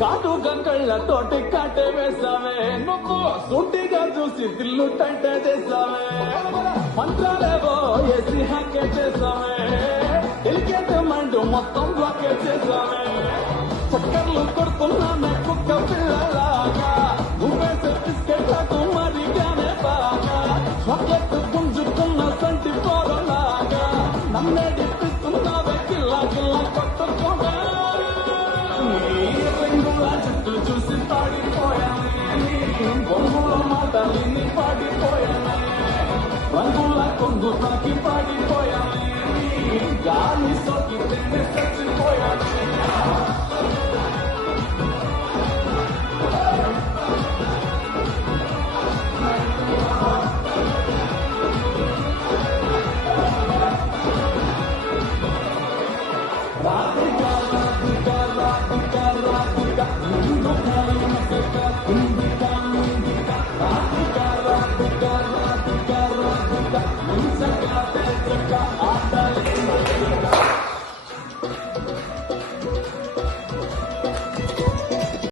కాటుగా కళ్ళతోటి కాటే వేసావే నువ్వు సూటిగా చూసి దిల్లు టైట్ చేసావే మంత్రాలేవో ఏసి హక్కే చేసావే ఎలికేట్ మైండ్ మొత్తం బ్లాకే చేసావే చక్కర్లు కొడుతున్నానే కుక్క పిల్లలాగా నువ్వేసే బిస్కెట్లకు మరిగానే బాగా చాక్లెట్ గుంజుకున్న సంటి పోరలాగా నన్నే డిప్పిస్తున్నావే కిల్లా కిల్లా కొట్టుకోవే చుట్టూ చూసి పాడిపోయానే బొంగుల మాటలిని పాడిపోయానే రంగుల కొంగు తాకి పాడిపోయానే గాలి సోకితేనే చచ్చిపోయానే